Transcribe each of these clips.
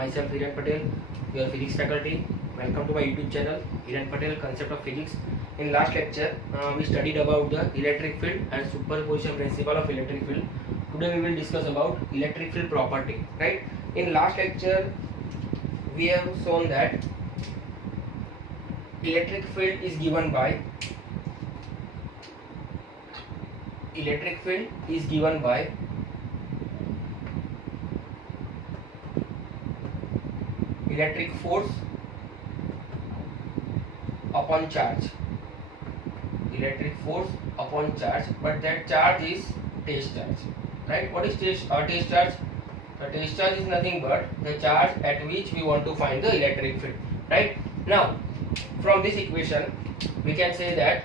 myself Hiren Patel, your physics faculty. Welcome to my YouTube channel, Hiren Patel Concept of Physics. In last lecture, we studied about the electric field and superposition principle of electric field. Today we will discuss about electric field property. Right? In last lecture, we have shown that electric field is given by electric force upon charge. But that charge is test charge. Right? What is test charge? The test charge is nothing but the charge at which we want to find the electric field. Right? Now, from this equation, we can say that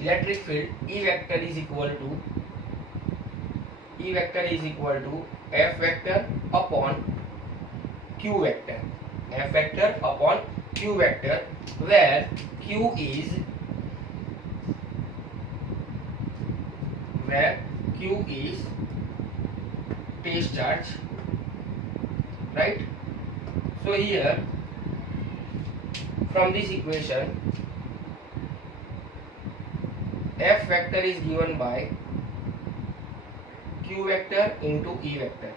electric field E vector is equal to F vector upon Q vector. F vector upon Q vector, where Q is test charge. Right? So here, from this equation, F vector is given by Q vector into E vector.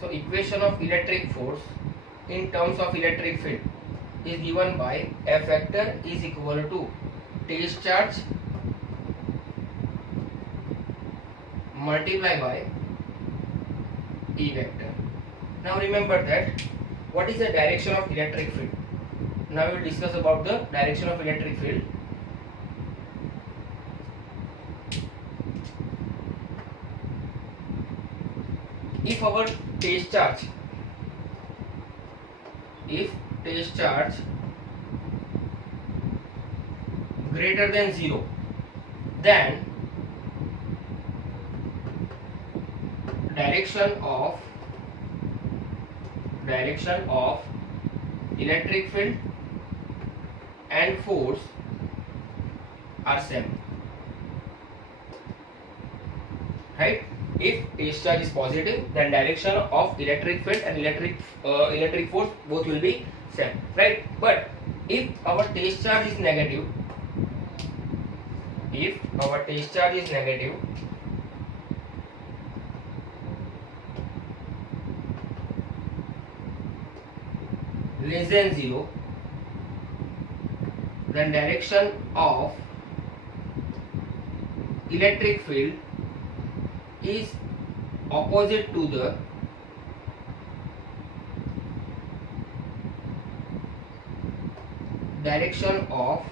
So equation of electric force in terms of electric field is given by F vector is equal to test charge multiplied by E vector. Now remember that what is the direction of electric field? Now we will discuss about the direction of electric field. If our test charge greater than 0, then direction of electric field and force are same. Right? If test charge is positive, then direction of electric field and electric force both will be same. Right? But if our test charge is negative, less than 0, then direction of electric field is opposite to the direction of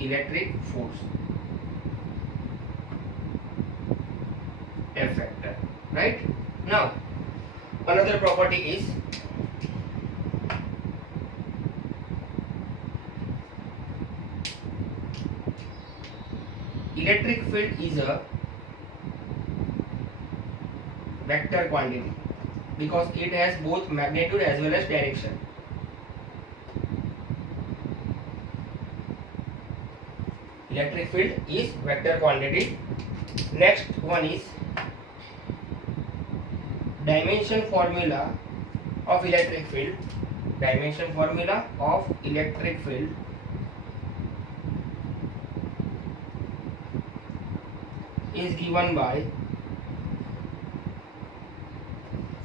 electric force, F vector. Right? Now, another property is electric field is a vector quantity because it has both magnitude as well as direction. Electric field is vector quantity. Next one is dimension formula of electric field. Is given by,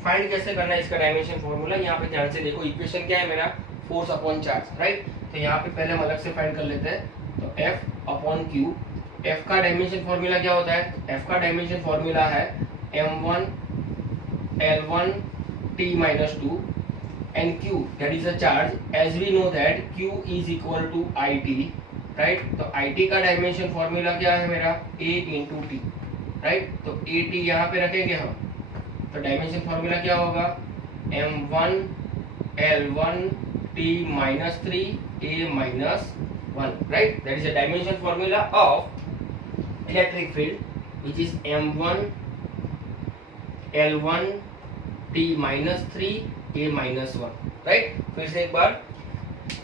find कैसे करना है इसका dimension formula? यहाँ पे ध्यान से देखो, equation क्या है मेरा? Force upon charge. राइट? तो यहाँ पे पहले हम अलग से फाइंड कर लेते हैं. तो F अपॉन Q. F का डायमेंशन फॉर्मूला क्या होता है? F का डायमेंशन फॉर्मूला है m1 L1 T minus 2 and Q, that is a charge. As we know that Q is equal to IT. Right? तो IT का डायमेंशन फॉर्मूला क्या है मेरा? A into T. राइट? तो AT यहाँ पे रखेंगे हम. तो डायमेंशन फॉर्मूला क्या होगा? m1 L1 T minus 3 A minus 1. Right? That is the dimension formula of electric field, which is m1 L1 T minus 3 A minus 1. Right? फिर से एक बार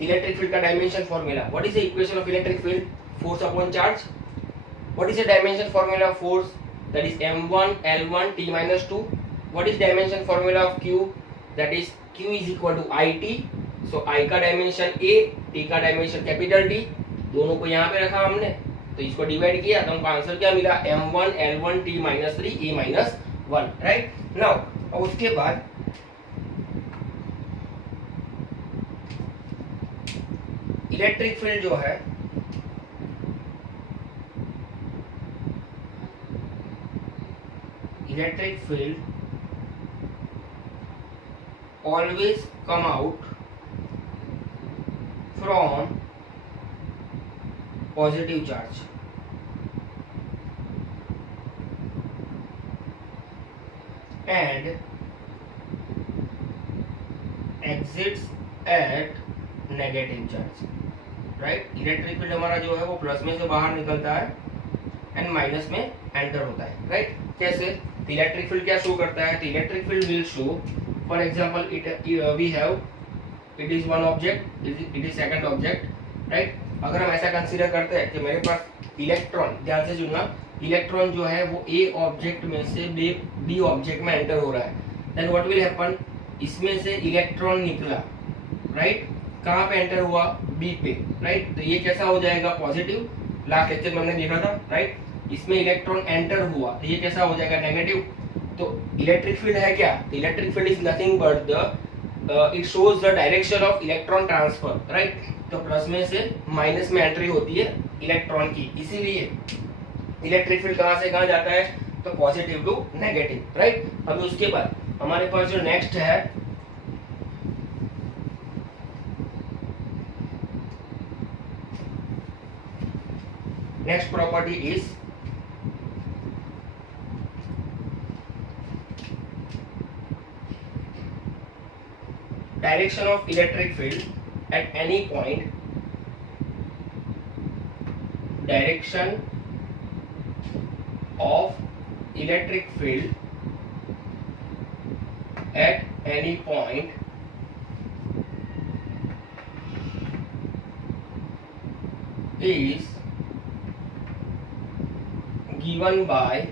इलेक्ट्रिक फील्ड का dimension formula. What is the equation of electric field? Force upon charge. What is the dimension formula of force? That is m1 l1 t minus 2. What is dimension formula of q? That is q is equal to it. So I का dimension a, t का dimension capital D, दोनों को यहाँ पे रखा हमने, तो इसको डिवाइड किया तो हमको आंसर क्या मिला, m1 l1 t minus 3 a minus 1. Right now अब उसके बाद इलेक्ट्रिक फील्ड जो है electric field always come out from positive charge and exits at negative charge. Right, electric field हमारा जो है वो प्लस में से बाहर निकलता है एंड माइनस में एंटर होता है. राइट, कैसे? इलेक्ट्रिक फील्ड क्या शो करता है? Electric field will show, for example we have it is one object, it is second object. Right, अगर हम ऐसा कंसीडर करते हैं कि मेरे पास इलेक्ट्रॉन, ध्यान से सुनना, इलेक्ट्रॉन जो है वो ए ऑब्जेक्ट में से बी ऑब्जेक्ट में एंटर हो रहा है, देन व्हाट विल हैपन, इसमें से इलेक्ट्रॉन निकला. राइट, कहाँ पे एंटर हुआ? बी पे. राइट, तो ये कैसा हो जाएगा? पॉजिटिव. लास्ट लेक्चर में हमने देखा था. राइट, इसमें इलेक्ट्रॉन एंटर हुआ तो ये कैसा हो जाएगा? नेगेटिव. तो इलेक्ट्रिक फील्ड है क्या? Electric field is nothing but the it shows the direction of electron transfer. Right, तो प्लस में से माइनस में एंट्री होती है इलेक्ट्रॉन की, इसीलिए इलेक्ट्रिक फील्ड कहाँ से कहाँ जाता है? तो पॉजिटिव टू नेगेटिव. राइट, अभी उसके बाद हमारे पास जो नेक्स्ट है next property is direction of electric field at any point. Direction of electric field at any point is given by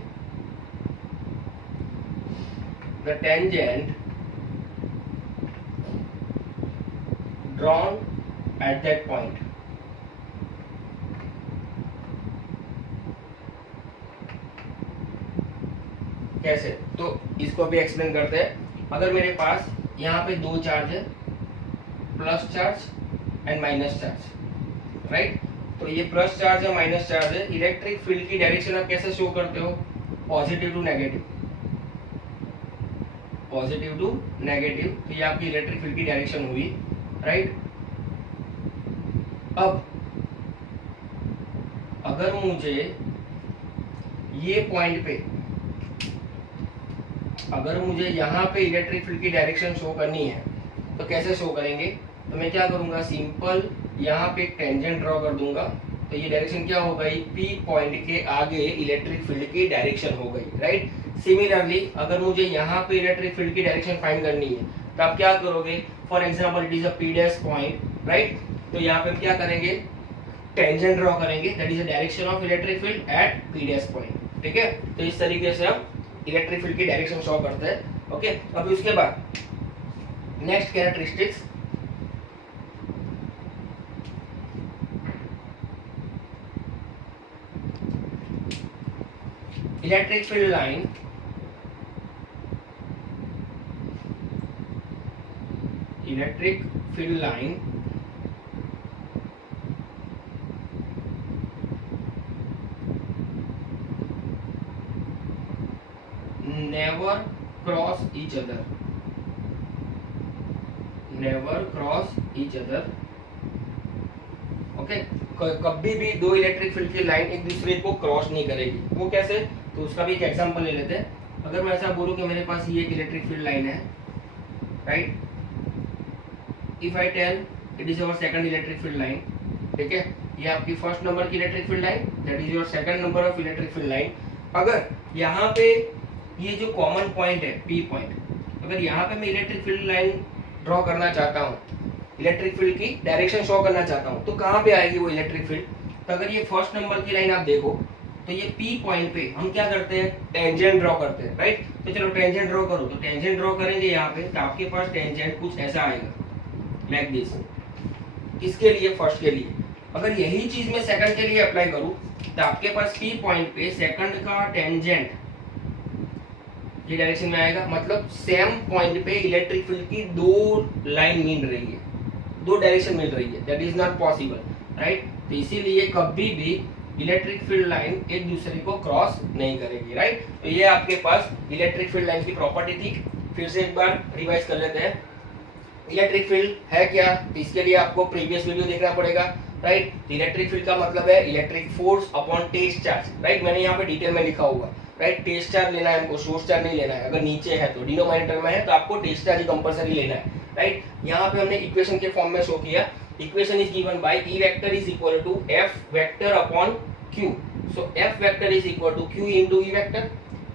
the tangent drawn at that point. कैसे? तो इसको भी एक्सप्लेन करते हैं. अगर मेरे पास यहाँ पे दो चार्ज है, plus charge and minus charge. Right, तो ये प्लस चार्ज है, माइनस चार्ज है. इलेक्ट्रिक फील्ड की डायरेक्शन आप कैसे शो करते हो? Positive to negative, positive to negative. तो ये आपकी इलेक्ट्रिक फील्ड की डायरेक्शन हुई. राइट, अब अगर मुझे ये पॉइंट पे, अगर मुझे यहाँ पे इलेक्ट्रिक फील्ड की डायरेक्शन शो करनी है तो कैसे शो करेंगे? तो मैं क्या करूंगा, सिंपल यहाँ पे एक टेंजेंट ड्रॉ कर दूंगा. तो ये डायरेक्शन क्या हो गई? पी पॉइंट के आगे इलेक्ट्रिक फील्ड की डायरेक्शन हो गई. राइट, सिमिलरली अगर मुझे यहाँ पे इलेक्ट्रिक फील्ड की डायरेक्शन फाइंड करनी है तो आप क्या करोगे? For example it is a P dash point. Right, तो यहाँ पे हम क्या करेंगे? टेंजेंट ड्रॉ करेंगे, that is the direction of electric field eight P dash point. ठीक है, तो इस तरीके से हम इलेक्ट्रिक फील्ड की डायरेक्शन शो करते हैं. ओके, अभी उसके बाद next characteristics. Electric field line electric field line never cross each other, never cross each other. Okay, कभी भी दो इलेक्ट्रिक फील्ड की लाइन एक दूसरे को क्रॉस नहीं करेगी. वो कैसे? तो उसका भी एक एग्जांपल ले लेते हैं. अगर मैं ऐसा बोलूं कि मेरे पास ये एक इलेक्ट्रिक फील्ड लाइन है. Right, if I tell it is your second electric field line. ठीक है, ये आपकी फर्स्ट नंबर की electric field line, that is your second number of electric field line. अगर यहाँ पे ये जो कॉमन पॉइंट है पी पॉइंट, अगर यहाँ पे मैं इलेक्ट्रिक फील्ड लाइन ड्रॉ करना चाहता हूँ, इलेक्ट्रिक फील्ड की डायरेक्शन शो करना चाहता हूँ, तो कहाँ पे आएगी वो इलेक्ट्रिक फील्ड? तो अगर ये फर्स्ट नंबर की लाइन आप देखो तो ये P पॉइंट पे हम क्या करते हैं, टेंजेंट ड्रॉ करते हैं, राइट। तो चलो टेंजेंट ड्रॉ करो, तो टेंजेंट ड्रॉ करेंगे यहाँ पे, तो आपके पास टेंजेंट कुछ ऐसा आएगा लाइक दिस। किसके लिए, फर्स्ट के लिए। अगर यही चीज मैं सेकंड के लिए अप्लाई करूं, तो आपके पास P पॉइंट पे सेकंड का टेंजेंट ये डायरेक्शन में आएगा, मतलब सेम पॉइंट पे इलेक्ट्रिक फील्ड की दो लाइन मिल रही है, दो डायरेक्शन मिल रही है, that is not possible, right. तो इसीलिए कभी भी इलेक्ट्रिक फील्ड लाइन एक दूसरे को क्रॉस नहीं करेगी, राइट। तो ये आपके पास इलेक्ट्रिक फील्ड लाइन की प्रॉपर्टी थी। फिर से एक बार रिवाइज कर लेते हैं। इलेक्ट्रिक फील्ड है क्या, तो इसके लिए आपको प्रीवियस वीडियो देखना पड़ेगा, राइट। इलेक्ट्रिक फील्ड का मतलब है electric force upon test charge, right. मैंने यहाँ पे डिटेल में लिखा हुआ, राइट। टेस्ट चार्ज लेना है हमको, सोर्स चार्ज नहीं लेना है। अगर नीचे है तो डिनोमिनेटर में है तो आपको टेस्ट चार्ज कंपलसरी लेना है, राइट। यहाँ पे हमने इक्वेशन के फॉर्म में शो किया। Equation is given by E vector is equal to F vector upon Q। So F vector is equal to Q into E vector.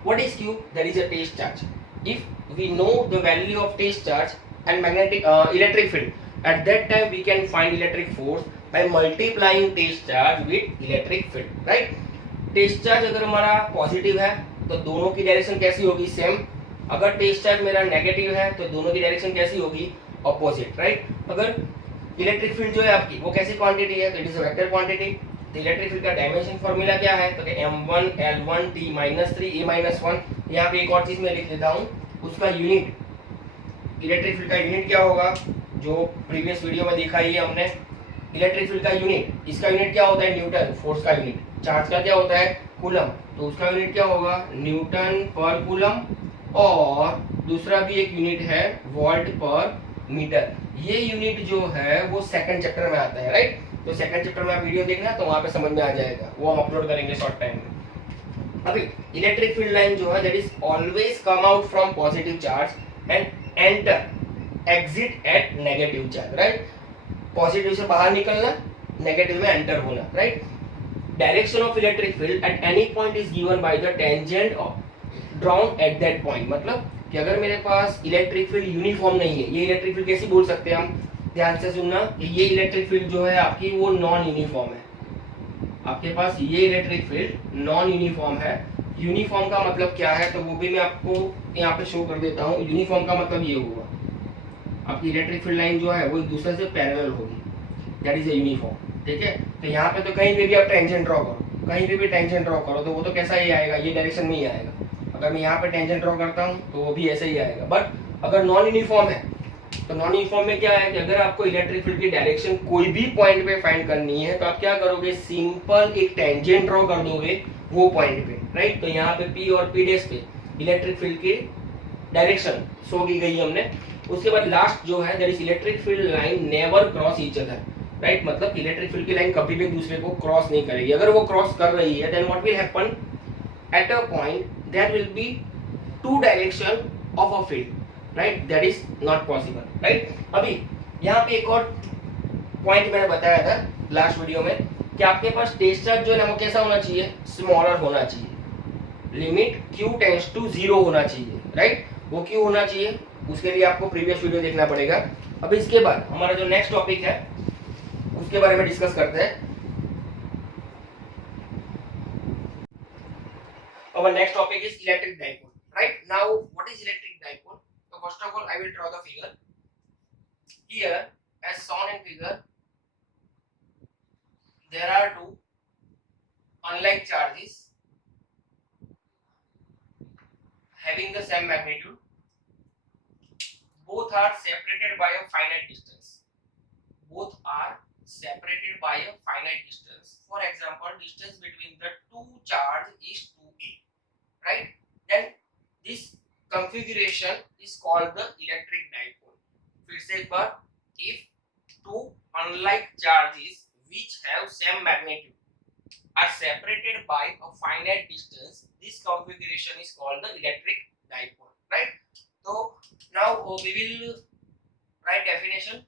What is Q? That is a test charge. If we know the value of test charge and magnetic electric field, at that time we can find electric force by multiplying test charge with electric field, right? Test charge अगर हमारा positive है तो दोनों की direction कैसी होगी, same. अगर test charge मेरा नेगेटिव है तो दोनों की डायरेक्शन कैसी होगी, ऑपोजिट, राइट। अगर इलेक्ट्रिक फील्ड जो है आपकी वो कैसी क्वांटिटी है, तो it is a vector quantity. तो इलेक्ट्रिक फील्ड का डायमेंशन फॉर्मूला क्या है, तो m1 l1 t -3 a -1। यहाँ पे एक और चीज मैं लिख देता हूँ, उसका यूनिट, इलेक्ट्रिक फील्ड का यूनिट क्या होगा, जो प्रीवियस वीडियो में दिखाई है हमने। इलेक्ट्रिक फील्ड का यूनिट, इसका यूनिट क्या होता है, न्यूटन। फोर्स का यूनिट, चार्ज का क्या होता है, कूलम, तो उसका यूनिट क्या होगा, न्यूटन पर कूलम। और दूसरा भी एक यूनिट है वोल्ट पर मीटर। ये यूनिट जो है वो सेकंड चैप्टर में आता है, राइट। तो सेकंड चैप्टर में आप वीडियो देखना तो वहां पे समझ में आ जाएगा, वो हम अपलोड करेंगे शॉर्ट टाइम में। अभी इलेक्ट्रिक फील्ड लाइन जो है that is always come out from positive charge and enter exit at negative charge, right. Positive से बाहर निकलना, नेगेटिव में एंटर होना, right. Direction of electric field at any point is given by the tangent drawn at that point. मतलब कि अगर मेरे पास electric field uniform नहीं है, ये इलेक्ट्रिक फील्ड कैसी बोल सकते हैं हम, ध्यान से सुनना कि ये इलेक्ट्रिक फील्ड जो है आपकी वो नॉन यूनिफॉर्म है। आपके पास ये इलेक्ट्रिक फील्ड नॉन यूनिफॉर्म है। यूनिफॉर्म का मतलब क्या है, तो वो भी मैं आपको यहाँ पे शो कर देता हूँ। यूनिफॉर्म का मतलब ये होगा, आपकी इलेक्ट्रिक फील्ड लाइन जो है वो एक दूसरे से पैरेलल होगी, दैट इज ए यूनिफॉर्म, ठीक है। तो यहाँ पे तो कहीं पे भी आप टेंजेंट ड्रॉ करो, कहीं पे भी टेंजेंट ड्रॉ करो तो वो तो कैसा ही आएगा, ये डायरेक्शन में ही आएगा। अगर मैं यहाँ पे टेंजेंट ड्रॉ करता हूँ तो वो भी ऐसे ही आएगा। बट अगर नॉन यूनिफॉर्म है, तो नॉन यूनिफॉर्म में क्या है कि अगर आपको इलेक्ट्रिक फील्ड की डायरेक्शन कोई भी पॉइंट पे फाइंड करनी है तो आप क्या करोगे, सिंपल एक टेंजेंट ड्रॉ कर दोगे वो पॉइंट पे, राइट। तो यहाँ पे P और P डैश पे इलेक्ट्रिक फील्ड की डायरेक्शन शो की गई हमने। उसके बाद लास्ट जो है that is electric field line never cross each other, right. मतलब इलेक्ट्रिक फील्ड की लाइन कभी भी एक दूसरे को क्रॉस नहीं करेगी। अगर वो क्रॉस कर रही है then what will happen, at a point there will be two direction of a field, right, that is not possible, right. अभी यहाँ पे एक और पॉइंट मैंने बताया था लास्ट वीडियो में कि आपके पास टेस्ट चार्ज जो है ना वो कैसा होना चाहिए, स्मॉलर होना चाहिए। लिमिट Q टेंड्स टू 0 होना चाहिए, राइट। वो क्यों होना चाहिए, उसके लिए आपको प्रीवियस वीडियो देखना पड़ेगा। अब इसके बाद हमारा जो नेक्स्ट टॉपिक है उसके बारे में डिस्कस करते हैं। Our next topic is electric dipole. Right now, what is electric dipole? So first of all, I will draw the figure. Here, as shown in figure, there are two unlike charges having the same magnitude. Both are separated by a finite distance. Both are separated by a finite distance. For example, distance between the two charge is 2a. Right? Then this configuration is called the electric dipole. फिर से एक बार, if two unlike charges which have same magnitude are separated by a finite distance, this configuration is called the electric dipole. Right? So now we will write definition.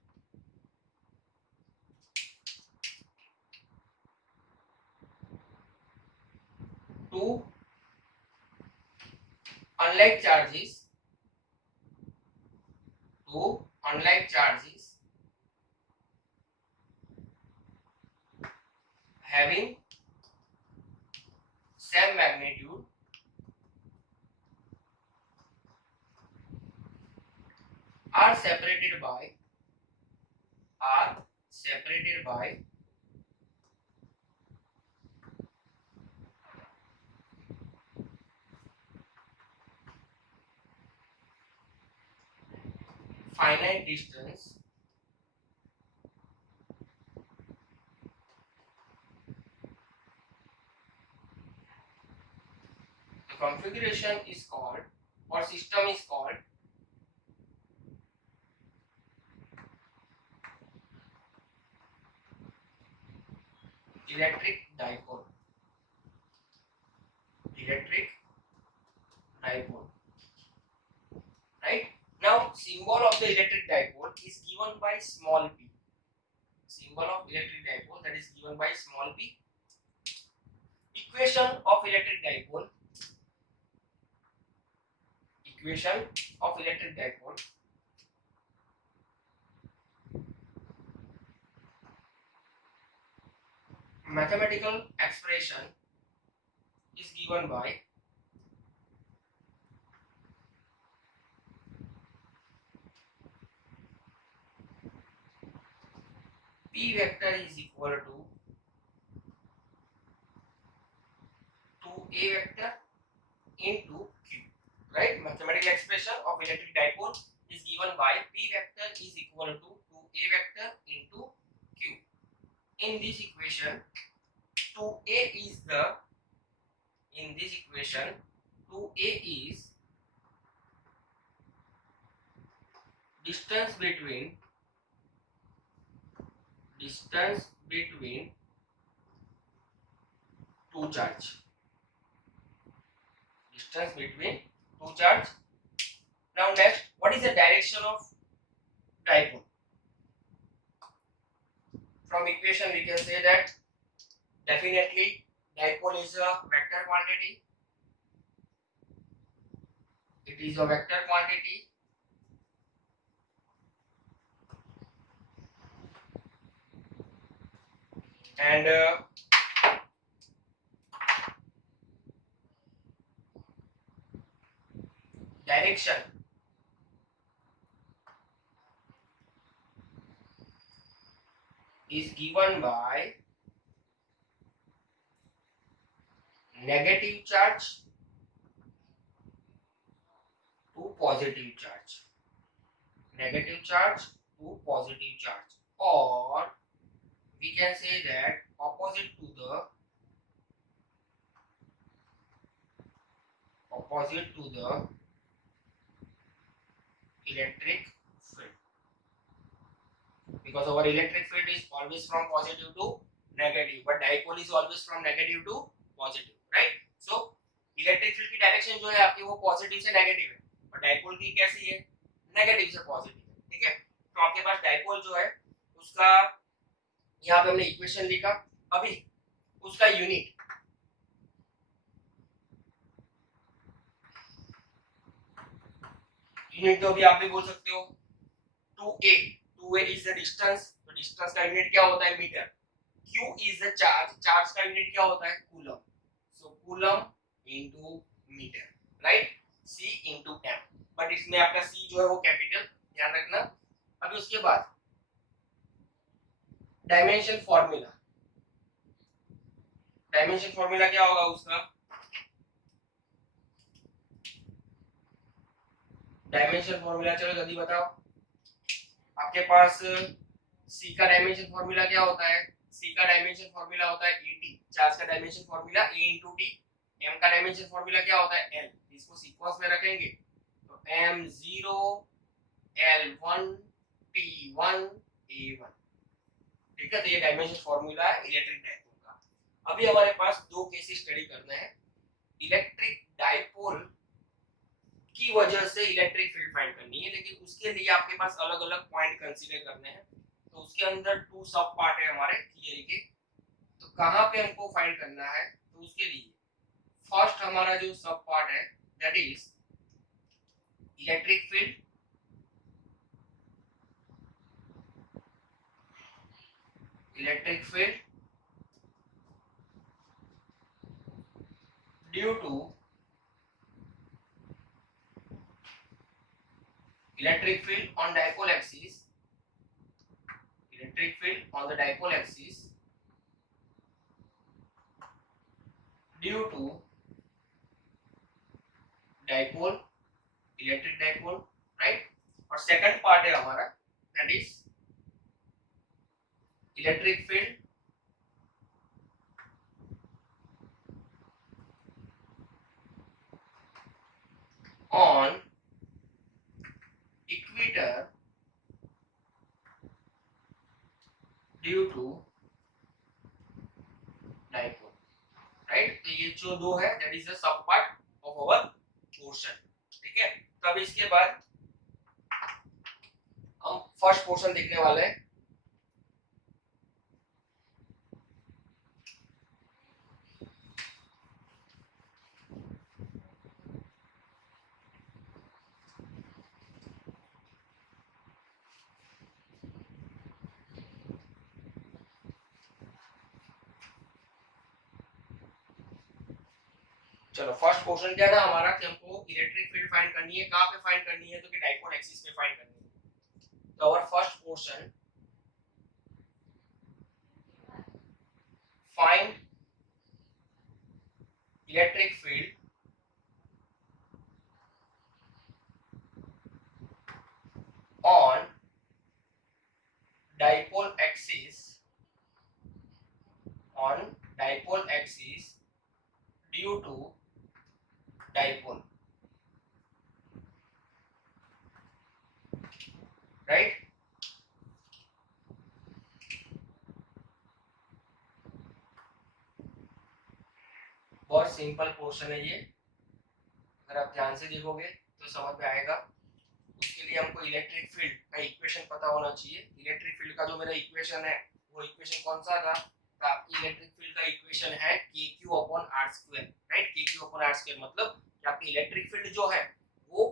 Two unlike charges having same magnitude are separated by finite distance the configuration is called or system is called electric dipole. Right? Now symbol of the electric dipole is given by small p. Symbol of electric dipole that is given by small p. Equation of electric dipole mathematical expression is given by p vector is equal to 2a vector into q. Right? Mathematical expression of electric dipole is given by p vector is equal to 2a vector into q. In this equation 2a is distance between two charge. Now next, what is the direction of dipole? From equation we can say that definitely dipole is a vector quantity. It is a vector quantity and direction is given by negative charge to positive charge. Or we can say that opposite to the electric field, because our electric field is always from positive to negative, but dipole is always from negative to positive, right? So electric field की direction जो है आपकी वो positive से negative है और dipole की कैसी है, नेगेटिव से पॉजिटिव है. ठीक है, तो आपके पास डाइपोल जो है उसका यहाँ पे हमने इक्वेशन लिखा. अभी उसका यूनिट तो अभी आप भी बोल सकते हो 2a इज द डिस्टेंस. तो डिस्टेंस का यूनिट क्या होता है, metre. q is the charge का यूनिट क्या होता है, coulomb. So coulomb into metre, right. c into m, but इसमें आपका c जो है वो कैपिटल, ध्यान रखना. अभी उसके बाद डायमेंशन फॉर्मूला क्या होगा उसका, डायमेंशन फॉर्मूला चलो जल्दी बताओ. आपके पास c का डायमेंशन फॉर्मूला क्या होता है, c का डायमेंशन फॉर्मूला होता है at. चार्ज का dimension formula a into t. m का डायमेंशन फॉर्मूला क्या होता है l. इसको सीक्वेंस में रखेंगे तो m0 l1 p1 a1. ठीक है, तो ये डायमेंशन फॉर्मूला है इलेक्ट्रिक डाइपोल का. अभी हमारे पास दो केसेस स्टडी करना है. इलेक्ट्रिक डाइपोल की वजह से इलेक्ट्रिक फील्ड फाइंड करनी है, लेकिन उसके लिए आपके पास अलग अलग पॉइंट कंसीडर करने हैं. तो उसके अंदर टू सब पार्ट है हमारे थियरी के. तो कहां पे हमको फाइंड करना है, तो उसके लिए फर्स्ट हमारा जो सब पार्ट है that is electric field. Due to electric field on dipole axis, electric field on the dipole axis due to dipole, electric dipole, right? और सेकंड पार्ट है हमारा that is electric field on equator due to dipole, राइट? तो ये जो दो है that is the sub part of our portion, ठीक है? तो अब इसके बाद हम फर्स्ट पोर्शन देखने वाले हैं। चलो फर्स्ट क्वेश्चन क्या था हमारा कि हमको इलेक्ट्रिक फील्ड फाइंड करनी है, कहां पे फाइंड करनी है? तो कि डाइपोल एक्सिस पे फाइंड करनी है। तो our first question, find electric field on dipole axis, on dipole axis due to dipole, right? बहुत सिंपल क्वेश्चन है ये, अगर आप ध्यान से देखोगे तो समझ में आएगा। उसके लिए हमको इलेक्ट्रिक फील्ड का इक्वेशन पता होना चाहिए। इलेक्ट्रिक फील्ड का जो मेरा इक्वेशन है वो इक्वेशन कौन सा था? तो आपकी इलेक्ट्रिक फील्ड का इक्वेशन है KQ/R², राइट? KQ/R² मतलब कि आपकी इलेक्ट्रिक फील्ड जो है वो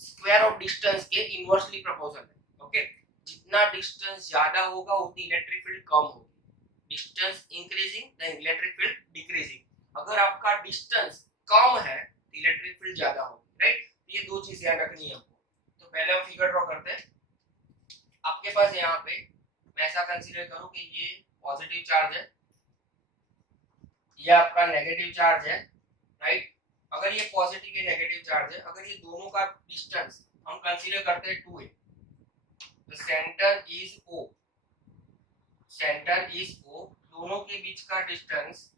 स्क्वायर ऑफ डिस्टेंस के इनवर्सली प्रोपोर्शनल है, ओके? जितना डिस्टेंस ज्यादा होगा उतनी इलेक्ट्रिक फील्ड कम होगी। Distance increasing then electric field decreasing. अगर आपका डिस्टेंस कम है तो इलेक्ट्रिक फील्ड ज्यादा होगी, राइट? ये दो चीज याद रखनी है आपको। तो पहले हम फिगर ड्रॉ करते हैं। आपके पास यहाँ पे मैं ऐसा कंसीडर करूं कि ये पॉजिटिव चार्ज है, ये आपका नेगेटिव चार्ज है, राइट? अगर ये पॉजिटिव या नेगेटिव चार्ज है, अगर ये दोनों का डिस्टेंस हम कंसीडर करते हैं 2a, तो centre is O, centre is O, दोनों के बीच का distance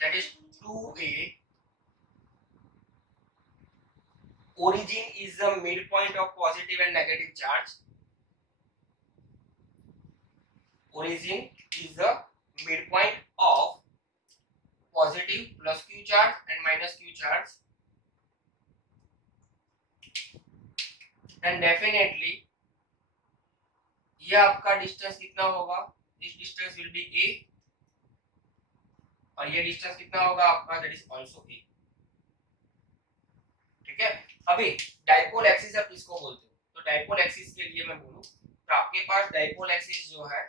that is 2a, origin is the midpoint of positive and negative charge, origin is the midpoint of positive plus q charge and minus q charge, then definitely ये आपका distance कितना होगा? This distance will be a, और ये distance कितना होगा आपका? That is also a, ठीक है? अभी डाइपोल एक्सिस आप किसको बोलते हो? तो डाइपोल एक्सिस के लिए मैं बोलूं तो आपके पास डाइपोल एक्सिस जो है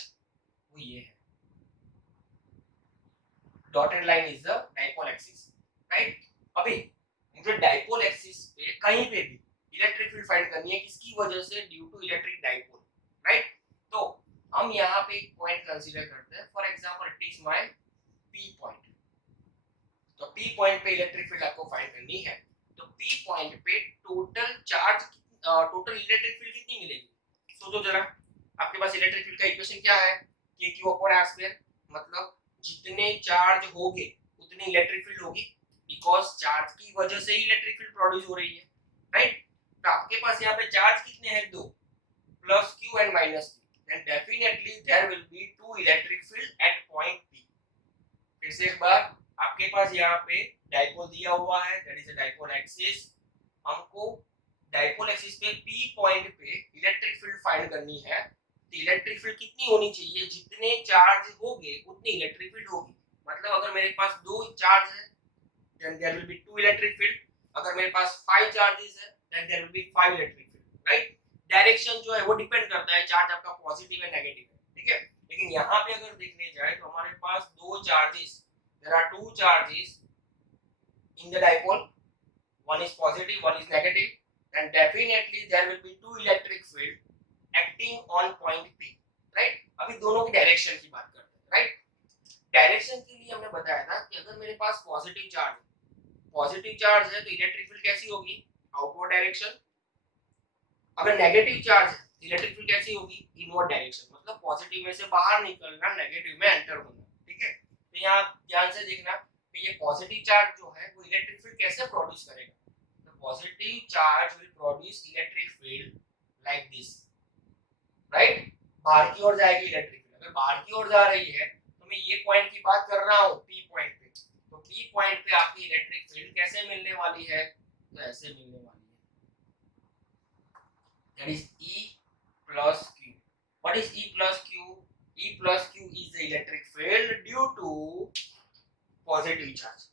वो ये है, dotted line is the dipole axis, right? अभी मुझे डाइपोल एक्सिस पे कहीं पे भी इलेक्ट्रिक फील्ड फाइंड करनी है, किसकी वजह से? Due to electric dipole, right? तो हम यहाँ पे एक पॉइंट कंसीडर करते हैं, for example it is my P point. तो पी पॉइंट पे इलेक्ट्रिक फील्ड आपको फाइंड करनी है। तो पी पॉइंट पे total charge, total electric field कितनी मिलेगी? सोचो जरा, आपके पास इलेक्ट्रिक फील्ड का इक्वेशन क्या है? KQ/R², मतलब जितने चार्ज होंगे उतनी इलेक्ट्रिक फील्ड होगी, बिकॉज चार्ज की वजह से ही इलेक्ट्रिक फील्ड प्रोड्यूस हो रही है, राइट? तो आपके पास यहाँ पे चार्ज कितने हैं? 2, plus q and minus q, then definitely there will be 2 electric field at point P। फिर से एक बार, आपके पास यहाँ पे डाइपोल दिया हुआ है, that is a dipole axis. हमको डाइपोल एक्सिस पे P पॉइंट पे इलेक्ट्रिक फील्ड फाइंड करनी है। तो इलेक्ट्रिक फील्ड कितनी होनी चाहिए? जितने चार्ज होंगे उतनी इलेक्ट्रिक फील्ड होगी। मतलब अगर मेरे पास 2 चार्ज है then there will be 2 electric field, अगर मेरे पास 5 चार्जेस है then there will be 5 electric field, right? Direction जो है वो डिपेंड करता है चार्ज आपका पॉजिटिव है नेगेटिव है, ठीक है? लेकिन यहाँ पे अगर देखने जाए तो हमारे पास 2 charges, there are 2 charges in the dipole, one is positive, one is negative, then definitely there will be two electric field acting on point P, right? अभी दोनों की डायरेक्शन की बात करते हैं, राइट? डायरेक्शन के लिए हमने बताया था कि अगर मेरे पास पॉजिटिव चार्ज है तो इलेक्ट्रिक फील्ड कैसी होगी? Outward direction. अगर नेगेटिव चार्ज है इलेक्ट्रिक फील्ड कैसी होगी? इनवर्ड डायरेक्शन, मतलब पॉजिटिव में से बाहर निकलना, नेगेटिव में एंटर होना, ठीक है? तो यहाँ ध्यान से देखना कि ये पॉजिटिव चार्ज जो है वो इलेक्ट्रिक फील्ड कैसे प्रोड्यूस करेगा? तो positive charge will produce electric field like this, right? बाहर की ओर जाएगी इलेक्ट्रिक फील्ड। अगर बाहर की ओर जा रही है तो मैं ये पॉइंट की बात कर रहा हूँ, पी पॉइंट पे, तो पी पॉइंट पे आपकी इलेक्ट्रिक फील्ड कैसे मिलने वाली है? तो ऐसे मिलने वाली है, that is E plus Q. What is E plus Q? E plus Q is the electric field due to positive charge.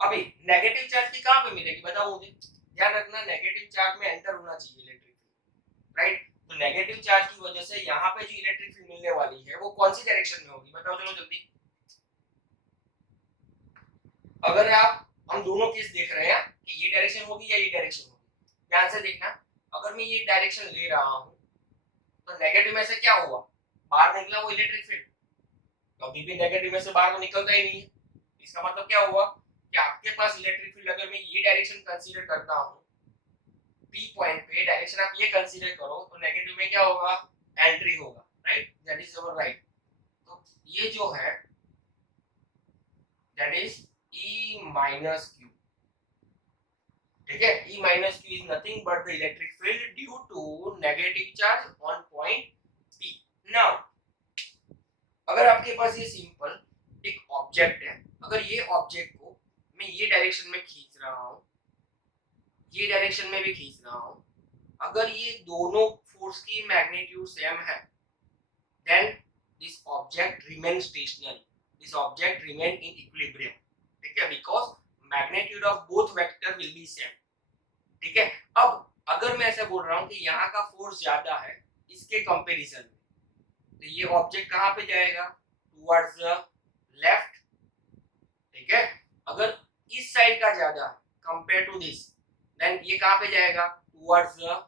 अभी नेगेटिव चार्ज की कहां पे मिलेगी बताओ मुझे? ध्यान रखना, नेगेटिव चार्ज में एंटर होना चाहिए इलेक्ट्रिक फील्ड, राइट? तो नेगेटिव चार्ज की वजह से यहाँ पे जो इलेक्ट्रिक फील्ड मिलने वाली है वो कौन सी डायरेक्शन में होगी? बताओ चलो जल्दी। अगर हम दोनों केस देख रहे हैं कि ये डायरेक्शन होगी या ये डायरेक्शन होगी, ध्यान से देखना। अगर मैं ये डायरेक्शन ले रहा हूं तो नेगेटिव में से क्या हुआ? बाहर निकला वो इलेक्ट्रिक फील्ड। कभी भी नेगेटिव में से बाहर तो निकलता ही नहीं है। इसका मतलब क्या हुआ कि आपके पास इलेक्ट्रिक फील्ड, अगर मैं ये डायरेक्शन कंसीडर करता हूं, पी पॉइंट पे डायरेक्शन आप ये कंसीडर करो, तो नेगेटिव में क्या होगा? एंट्री होगा, right? That is our right. तो ये जो है that is E minus Q, ठीक है? E minus Q is nothing but the electric field due to negative charge on point P. Now, अगर आपके पास ये सिंपल एक ऑब्जेक्ट है, अगर ये ऑब्जेक्ट को मैं ये डायरेक्शन में खींच रहा हूँ, ये डायरेक्शन में भी खींच रहा हूँ, अगर ये दोनों फोर्स की मैग्नीट्यूड सेम है, then this object remain stationary, this object remain in equilibrium, ठीक है? Because magnitude of both vector will be same, ठीक है? अब अगर मैं ऐसा बोल रहा हूँ कि यहाँ का फोर्स ज्यादा है इसके कंपैरिजन में, तो ये ऑब्जेक्ट कहाँ पे जाएगा? टुवर्ड्स द लेफ्ट, ठीक है? अगर इस साइड का ज्यादा है कंपेयर टू दिस, देन ये कहाँ पे जाएगा? टुवर्ड्स द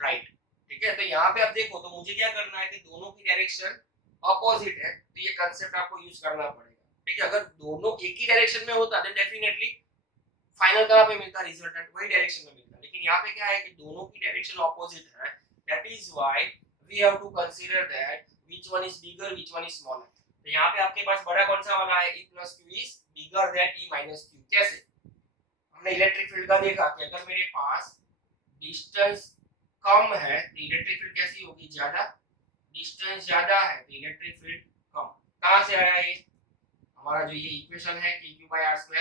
राइट, ठीक है? तो यहाँ पे आप देखो तो मुझे क्या करना है कि दोनों की डायरेक्शन अपोजिट है, तो ये कांसेप्ट आपको यूज करना पड़ेगा, ठीक है? अगर दोनों एक ही डायरेक्शन में होता तो डेफिनेटली फाइनल कहां पे मिलता? रिजल्टेंट वही डायरेक्शन में मिलता। लेकिन यहाँ पे क्या है कि दोनों की डायरेक्शन ऑपोजिट है, that is why we have to consider that which one is bigger, which one is smaller. तो यहाँ पे आपके पास बड़ा कौन सा वाला है? E plus Q is bigger than E minus Q। कैसे? हमने इलेक्ट्रिक फील्ड का देखा कि अगर मेरे पास डिस्टेंस कम है तो इलेक्ट्रिक फील्ड कैसी होगी? ज्यादा। डिस्टेंस ज्यादा है तो इलेक्ट्रिक फील्ड कम। कहां से आया ये? हमारा जो ये इक्वेशन है Q/R²,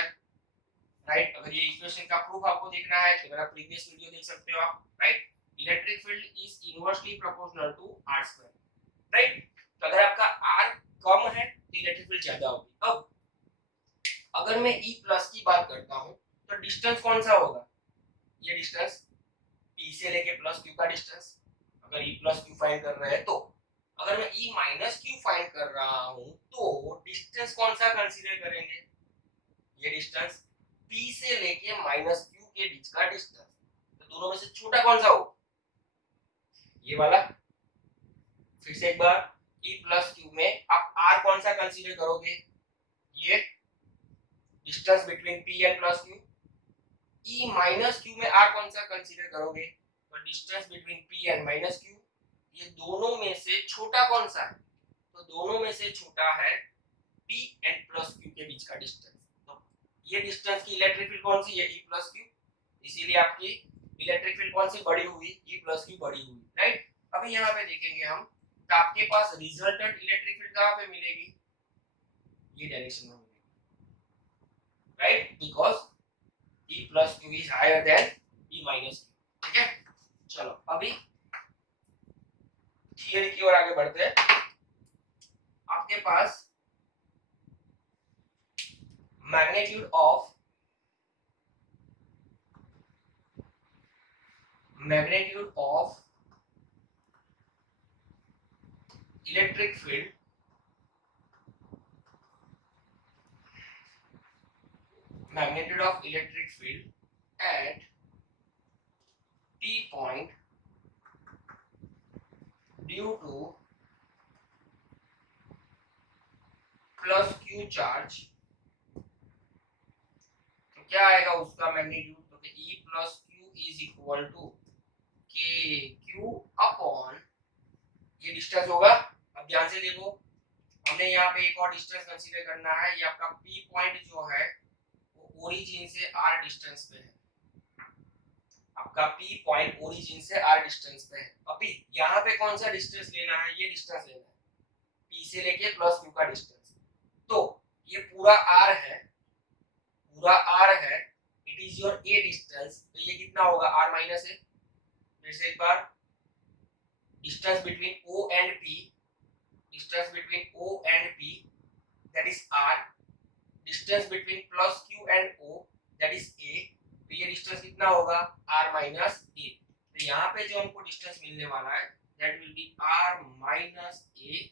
राइट? अगर ये इक्वेशन का प्रूफ आपको देखना है तो मेरा प्रीवियस वीडियो देख सकते हो आप, right? Electric field is inversely proportional to R², right? तो अगर आपका R कम है तो इलेक्ट्रिक फील्ड ज्यादा होगी। अब अगर मैं E प्लस की बात करता हूं तो डिस्टेंस कौन सा होगा? ये डिस्टेंस P से लेके प्लस Q का डिस्टेंस, अगर E प्लस Q फाइंड कर रहे हैं तो। अगर मैं E माइनस Q फाइंड कर रहा हूं तो डिस्टेंस कौन सा कंसीडर करेंगे? ये डिस्टेंस P से लेके माइनस Q के बीच का डिस्टेंस। तो दोनों में से छोटा कौन सा हो? ये वाला। फिर से एक बार, E प्लस Q में आप R कौन सा कंसीडर करोगे? ये distance between P and plus Q। E minus Q में R कौन सा कंसीडर करोगे? तो distance between P and minus Q। ये दोनों में से छोटा कौन सा है? तो दोनों में से छोटा है P एंड प्लस Q के बीच का डिस्टेंस। तो ये डिस्टेंस की इलेक्ट्रिक फील्ड कौन सी है? E plus Q। इसीलिए आपकी इलेक्ट्रिक फील्ड कौन सी बड़ी हुई? E प्लस Q बड़ी हुई, राइट? अभी यहाँ पे देखेंगे हम तो आपके पास रिजल्टेंट इलेक्ट्रिक फील्ड कहाँ पे मिलेगी? ये डायरेक्शन में मिलेगी, right? Because E plus Q is higher than E minus Q, ठीक है? चलो अभी थियरी की ओर आगे बढ़ते हैं। आपके पास magnitude of electric field magnitude of electric field at P point due to plus Q charge, तो क्या आएगा उसका मैग्नीट्यूड, तो E plus Q is equal to K Q upon, ये डिस्टेंस होगा। अब ध्यान से देखो, हमने यहाँ पे एक और डिस्टेंस कंसीडर करना है। ये आपका P पॉइंट जो है वो ओरिजिन से R डिस्टेंस पे है। आपका P पॉइंट ओरिजिन से R डिस्टेंस पे है। अभी यहाँ पे कौन सा डिस्टेंस लेना है, ये डिस्टेंस लेना है, P से लेके प्लस Q का डिस्टेंस। तो ये पूरा R है, पूरा R है, it is your A distance. तो ये कितना होगा, R माइनस है। फिर से एक बार, distance between O and P, distance between O and P that is R, distance between plus Q and O that is A। तो ये डिस्टेंस कितना होगा, R माइनस A। तो यहाँ पे जो हमको डिस्टेंस मिलने वाला है that will be R minus A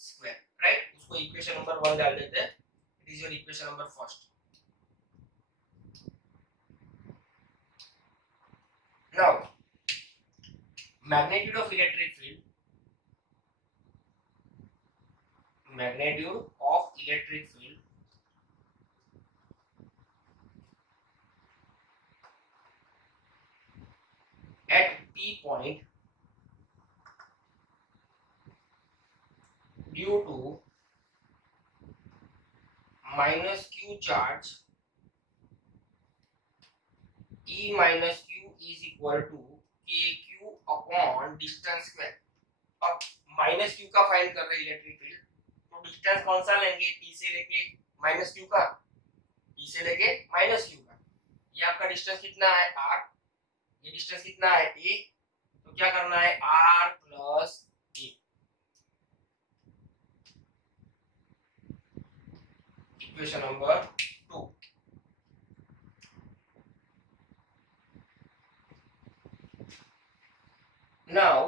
square, right. उसको इक्वेशन नंबर 1 डाल देते हैं, it is your equation number first. Now magnitude of electric field, magnitude of electric field at P point due to minus Q charge, E minus Q is equal to KQ upon distance square। अब minus Q का find कर रहे हैं electric field, तो distance कौन सा लेंगे, P से लेके माइनस Q का, P से लेके माइनस Q का। ये आपका डिस्टेंस कितना है, R, ये डिस्टेंस कितना है, A। तो क्या करना है, R plus A। Equation number 2। Now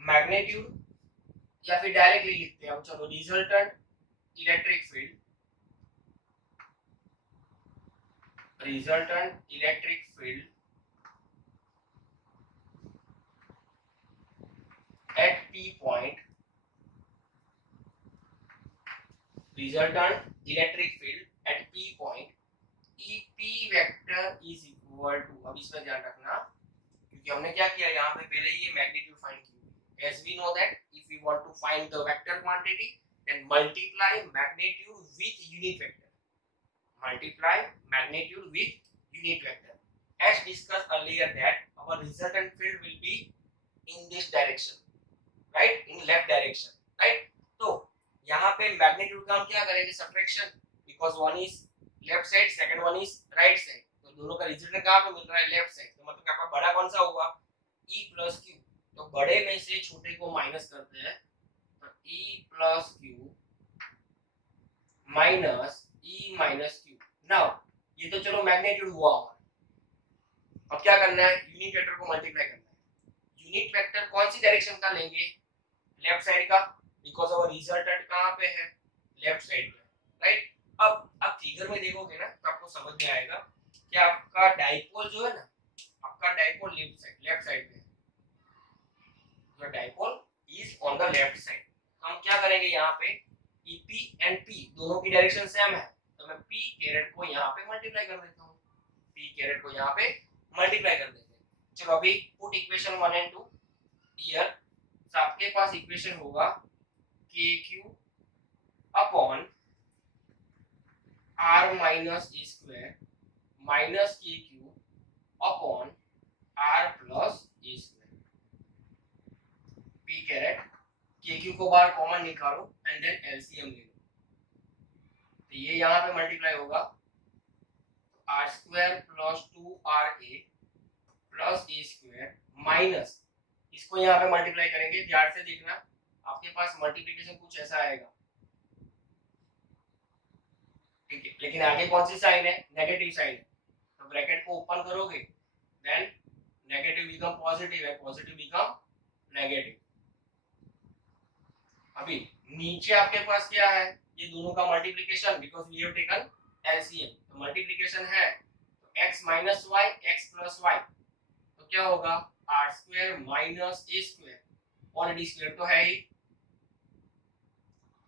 magnitude, या फिर डायरेक्टली लिखते हैं हम, चलो, resultant electric field, resultant electric field at P point, resultant electric field at P point, EP vector is equal to, अब इसमें ध्यान रखना क्योंकि हमने क्या किया, यहाँ पे पहले ये मैग्नीट्यूड फाइंड की। As we know that if we want to find the vector quantity, then multiply magnitude with unit vector, multiply magnitude with unit vector। As discussed earlier that our resultant field will be in this direction, right, in left direction, right। तो यहाँ पे magnitude का हम क्या करेंगे, subtraction, because one is left side, second one is right side, तो दोनों का रिजल्ट कहाँ पे मिल रहा है, लेफ्ट साइड। तो मतलब आपका बड़ा कौन सा होगा, E प्लस Q। तो बड़े में से छोटे को माइनस करते हैं, तो E plus Q minus E minus Q। Now ये तो चलो मैग्नीट्यूड हुआ हमारा। अब क्या करना है, यूनिट वेक्टर को मल्टीप्लाई करना है। यूनिट वेक्टर कौन सी डायरेक्शन का लेंगे, लेफ्ट साइड का, बिकॉज अवर रिजल्टेंट कहाँ पे है, लेफ्ट साइड पे, राइट। अब आप फिगर में देखोगे ना तो आपको समझ में आएगा कि आपका डाइपोल जो है ना, आपका डाइपोल लेफ्ट साइड पे है, your dipole is on the left side. तो हम क्या करेंगे, यहाँ पे EP एंड P दोनों की डायरेक्शन सेम है, तो मैं P कैरेट को यहाँ पे मल्टीप्लाई कर देता हूँ, P कैरेट को यहाँ पे मल्टीप्लाई कर देते हैं। चलो अभी पुट इक्वेशन 1 एंड 2 हियर। तो आपके पास इक्वेशन होगा KQ upon R minus E square minus KQ upon R plus E square. P caret, KQ को बाहर कॉमन निकालो एंड देन एलसीएम ले लो, तो ये यहाँ पे मल्टीप्लाई होगा, तो R square plus 2RA plus E square minus, इसको यहाँ पे मल्टीप्लाई करेंगे, ध्यान से देखना, आपके पास मल्टीप्लिकेशन कुछ ऐसा आएगा, ठीक है। लेकिन आगे कौन सी साइन है, नेगेटिव साइन है, तो ब्रैकेट को ओपन करोगे देन नेगेटिव बिकम पॉजिटिव है, पॉजिटिव बिकम नेगेटिव। अभी नीचे आपके पास क्या है, ये दोनों का multiplication, because we have taken LCM, तो मल्टीप्लिकेशन है तो x minus Y X plus Y, तो क्या होगा R square minus A square, already square तो है ही।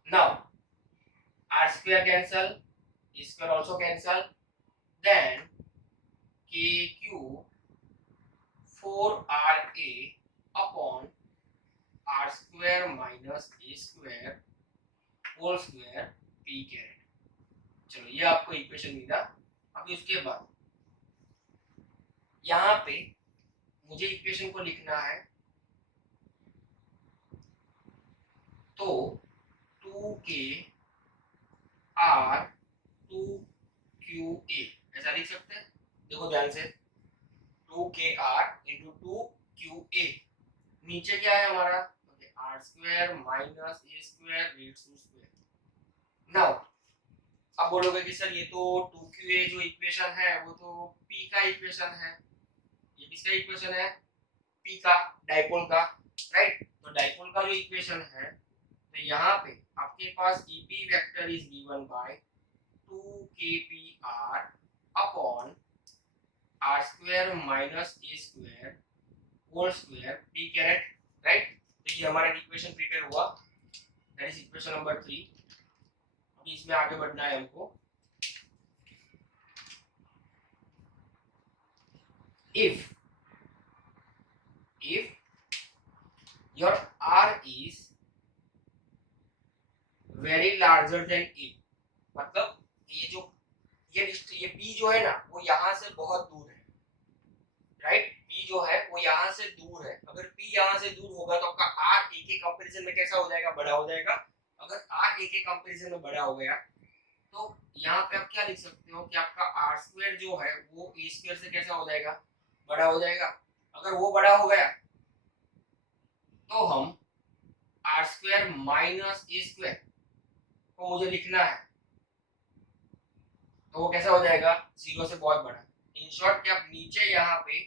Now R square cancel, A square also cancel, then के Q 4ra upon R square minus A square whole square P caret. चलो ये आपको इक्वेशन मिला। अभी उसके बाद यहाँ पे मुझे इक्वेशन को लिखना है, तो 2k r 2qa ऐसा लिख सकते हैं। देखो ध्यान से, 2k r इंटू 2qa, नीचे क्या है हमारा R square minus A square rates to square. Now अब बोलोगे कि सर ये तो 2qa जो इक्वेशन है वो तो p का इक्वेशन है, ये किसका इक्वेशन है p का, डाइपोल का, राइट। तो डाइपोल का जो इक्वेशन है, तो यहाँ पे आपके पास EP vector is given by 2kpr upon r square minus a square whole square p caret, right. तो ये हमारा इक्वेशन प्रिपेयर हुआ, दैट इज इक्वेशन नंबर 3। अभी इसमें आगे बढ़ना है हमको। if your r is very larger than a, मतलब ये p जो है ना वो यहाँ से बहुत दूर है, राइट। p जो है वो यहाँ से दूर है। अगर p यहाँ से दूर होगा तो आपका r a के कंपैरिजन में कैसा हो जाएगा, बड़ा हो जाएगा। अगर r a के कंपैरिजन में बड़ा हो गया तो यहाँ पे आप क्या लिख सकते हो कि आपका r स्क्वायर जो है वो a स्क्वायर से कैसा हो जाएगा, बड़ा हो जाएगा। अगर वो बड़ा हो गया तो हम r square minus A square को मुझे लिखना है, तो वो कैसा हो जाएगा, 0 से बहुत बड़ा। इन शॉर्ट कि आप नीचे यहाँ पे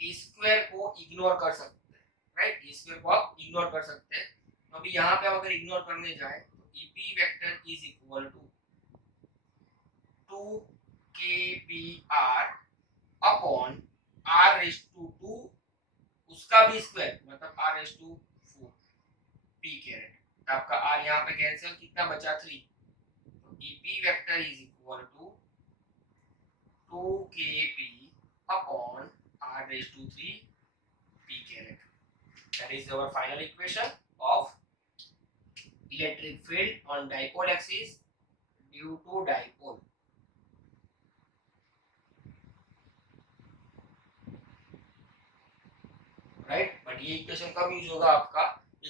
ए स्क्वायर को इग्नोर कर सकते हैं, राइट। ए स्क्वायर को आप इग्नोर कर सकते हैं। तो अभी यहाँ पे अगर इग्नोर करने जाए तो EP vector is equal to 2kpr upon r raise to 2 उसका भी स्क्वायर, मतलब r raise to 4 p caret. तो आपका r यहाँ पे कैंसिल, कितना बचा 3। तो EP vector is equal to 2kp upon r raise to 3 p caret. That is our final equation of electric field on dipole axis due to dipole. Right. But ये equation कब use होगा आपका,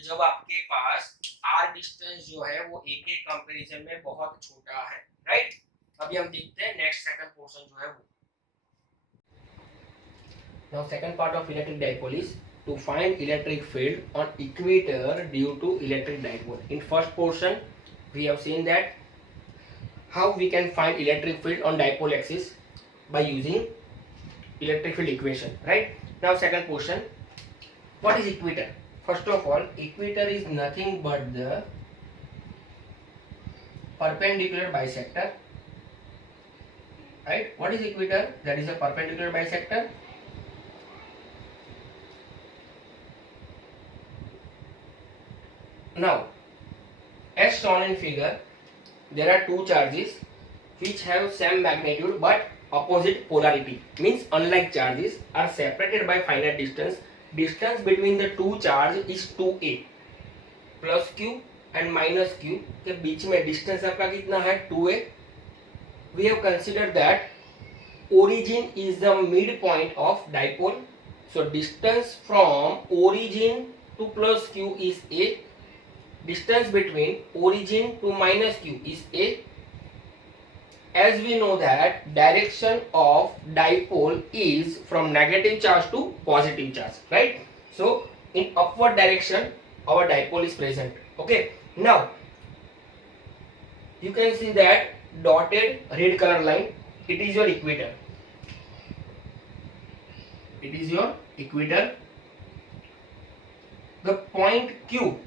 जब आपके पास r distance जो है वो a के कंपैरिजन में बहुत छोटा है, राइट। अभी हम देखते हैं नेक्स्ट सेकंड पोर्शन जो है वो। Now second part of electric dipole is to find electric field on equator due to electric dipole. In first portion we have seen that how we can find electric field on dipole axis by using electric field equation, right? Now second portion, what is equator? First of all, equator is nothing but the perpendicular bisector, right? What is equator? That is a perpendicular bisector. Now, as shown in figure, there are two charges which have same magnitude but opposite polarity. Means unlike charges are separated by finite distance. Distance between the two charge is 2a. Plus q and minus q के बीच में distance आपका कितना है 2a. We have considered that origin is the midpoint of dipole. So distance from origin to plus q is a. Distance between origin to minus q is a. As we know that direction of dipole is from negative charge to positive charge, right? So in upward direction our dipole is present. Okay, now you can see that dotted red color line, it is your equator. It is your equator. The point Q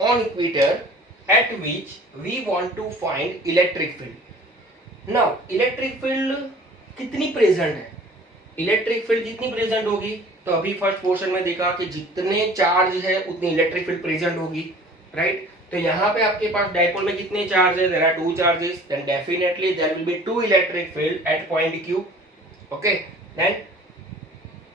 on equator at which we want to find electric field. Now electric field कितनी present है, electric field जितनी present होगी, तो अभी first portion में देखा कि जितने चार्ज है उतनी इलेक्ट्रिक फील्ड प्रेजेंट होगी, राइट। तो यहाँ पे आपके पास डाइपोल में कितने चार्ज है, there are 2 charges, then definitely there will be 2 electric field at point Q. Okay, then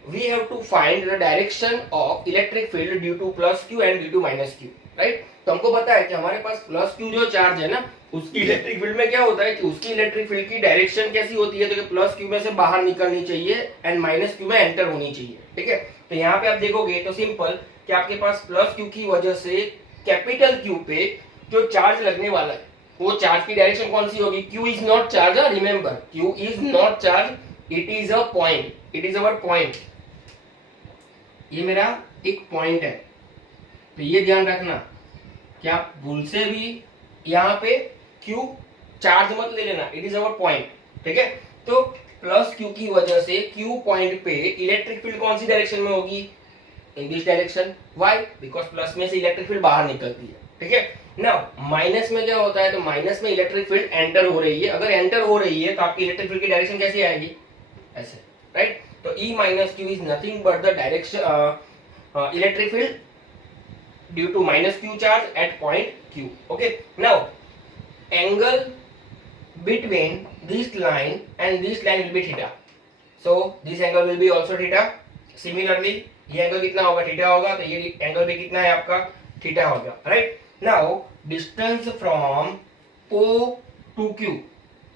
we have to find the direction of electric field due to plus Q and due to minus Q, right? तो हमको पता है कि हमारे पास plus Q जो charge है ना, उसकी इलेक्ट्रिक फील्ड में क्या होता है कि उसकी इलेक्ट्रिक फील्ड की डायरेक्शन कैसी होती है, तो प्लस Q में से बाहर निकलनी चाहिए एंड माइनस Q में एंटर होनी चाहिए, ठीक है। तो यहाँ पे आप देखोगे तो सिंपल कि आपके पास प्लस Q की वजह से कैपिटल Q पे जो चार्ज लगने वाला है वो चार्ज की डायरेक्शन कौन सी होगी, Q is not charge, remember Q is not charge, it is a point, it is our point, ये मेरा एक पॉइंट है। तो ये ध्यान रखना कि आप भूल से भी यहाँ पे Q चार्ज मत ले लेना, इट इज अवर पॉइंट, ठीक है। तो प्लस Q की वजह से Q पॉइंट पे इलेक्ट्रिक फील्ड कौन सी डायरेक्शन में होगी, in this direction, why, because plus में से इलेक्ट्रिक फील्ड बाहर निकलती है, ठीक है। नाउ माइनस में क्या होता है, तो माइनस में इलेक्ट्रिक फील्ड एंटर हो रही है, अगर एंटर हो रही है तो आपकी इलेक्ट्रिक फील्ड की डायरेक्शन कैसी आएगी, ऐसे, राइट। तो E minus Q is nothing but the direction electric field due to minus Q charge at point Q. Okay. Now angle between this line and this line will be theta. So this angle will be also theta. Similarly, ये angle कितना होगा, theta होगा, तो ये angle भी कितना है आपका, थीटा होगा, right? Now distance from O to Q,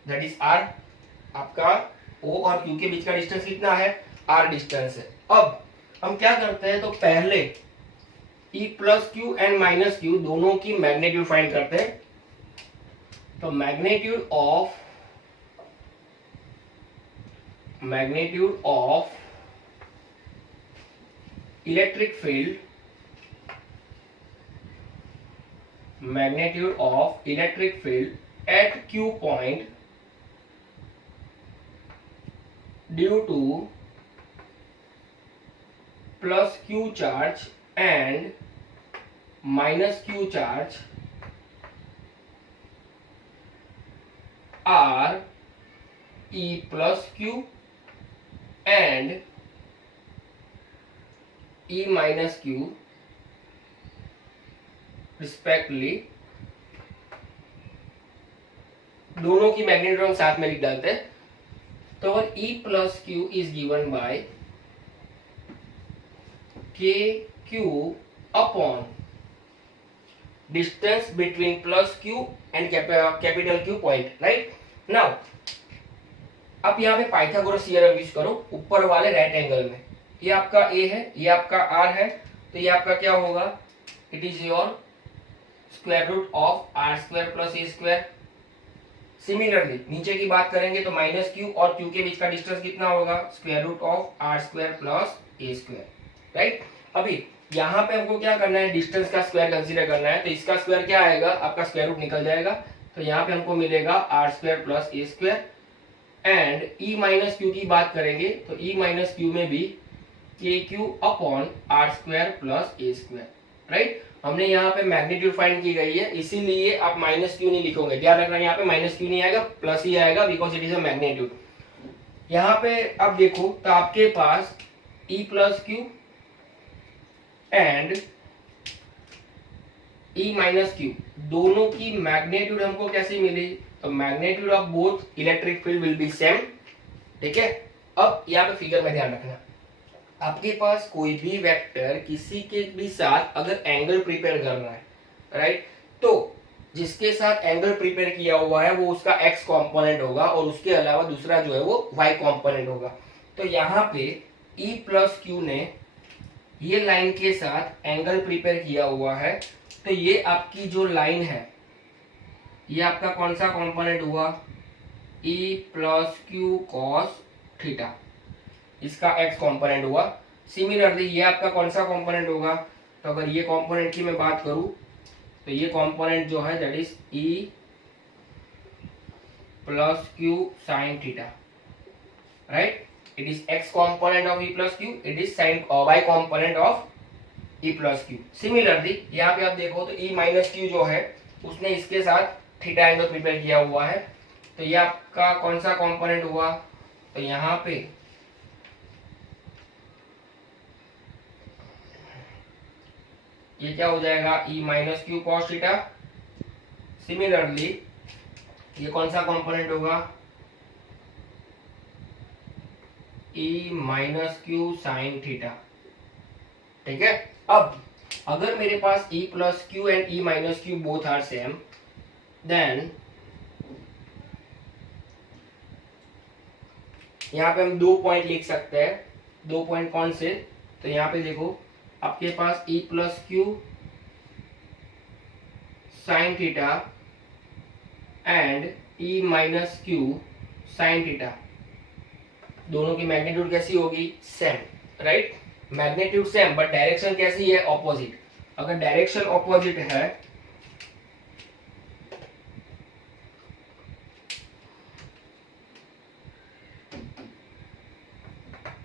that is R, आपका O और Q के बीच का डिस्टेंस कितना है, R डिस्टेंस है। अब हम क्या करते हैं, तो पहले E plus Q and minus Q दोनों की मैग्नीट्यूड फाइंड करते हैं। तो magnitude of electric field, magnitude of electric field at Q point due to plus Q charge and minus Q charge are E plus Q and E minus Q respectively। दोनों की magnitude हम साथ में लिख डालते हैं। तो अगर E plus Q is given by KQ upon distance between plus Q and capital Q point, right? Now अब यहाँ पे पाइथागोरस थ्योरम यूज करो ऊपर वाले राइट एंगल में, ये आपका A है, ये आपका R है, तो ये आपका क्या होगा, it is your square root of R square plus A square. Similarly नीचे की बात करेंगे तो माइनस Q और Q के बीच का डिस्टेंस कितना होगा, square root of R square plus A square, right. अभी यहाँ पे हमको क्या करना है, डिस्टेंस का स्क्वायर कंसीडर करना है, तो इसका स्क्वायर क्या आएगा, आपका स्क्वायर रूट निकल जाएगा, तो यहाँ पे हमको मिलेगा R square plus A square. And E minus Q की बात करेंगे तो E माइनस Q में भी KQ upon R square plus A square, right. हमने यहाँ पे मैग्नीट्यूड फाइंड की गई है, इसीलिए आप माइनस Q नहीं लिखोगे, ध्यान रखना यहाँ पे माइनस Q नहीं आएगा, प्लस ही आएगा, because it is a magnitude. यहाँ पे अब देखो तो आपके पास E plus Q and E minus Q दोनों की मैग्नीट्यूड हमको कैसी मिली, तो magnitude of both electric field will be same, ठीक है। अब यहाँ पे फिगर में ध्यान रखना, आपके पास कोई भी वेक्टर किसी के भी साथ अगर एंगल प्रिपेयर कर रहा है, राइट, तो जिसके साथ एंगल प्रिपेयर किया हुआ है वो उसका x कंपोनेंट होगा और उसके अलावा दूसरा जो है वो y कंपोनेंट होगा। तो यहाँ पे E प्लस Q ने ये लाइन के साथ एंगल प्रिपेयर किया हुआ है, तो ये आपकी जो लाइन है ये आपका कौन सा कंपोनेंट हुआ, E plus Q cos theta, इसका x कंपोनेंट हुआ। सिमिलरली ये आपका कौन सा कंपोनेंट होगा, तो अगर ये कंपोनेंट की मैं बात करूं तो ये कंपोनेंट जो है that is E plus Q sine theta, right. It is x component of E plus Q, it is sine y component of E plus Q। Similarly यहाँ पे आप देखो तो E माइनस Q जो है उसने इसके साथ थीटा एंगल प्रिपेयर किया हुआ है। तो ये आपका कौन सा कंपोनेंट हुआ, तो यहाँ पे ये क्या हो जाएगा, E minus Q cos theta. Similarly ये कौन सा कंपोनेंट होगा, E minus Q sine theta. ठीक है, अब अगर मेरे पास E plus Q and E minus Q both are same, then यहाँ पे हम 2 पॉइंट लिख सकते हैं। 2 पॉइंट कौन से, तो यहाँ पे देखो आपके पास E plus Q sine theta and E minus Q sine theta, दोनों की मैग्नीट्यूड कैसी होगी, same, right. Magnitude same but direction कैसी है, ऑपोजिट। अगर डायरेक्शन ऑपोजिट है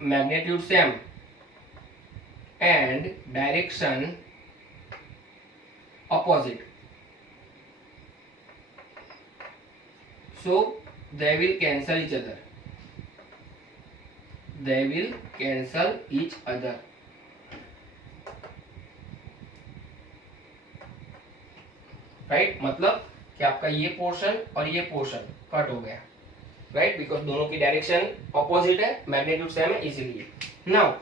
magnitude same and direction opposite, so they will cancel each other, they will cancel each other। Right, मतलब कि आपका ये पोर्शन और ये पोर्शन कट हो गया, राइट, बिकॉज दोनों की डायरेक्शन ऑपोजिट है, मैग्नीट्यूड सेम है, इसीलिए। नाउ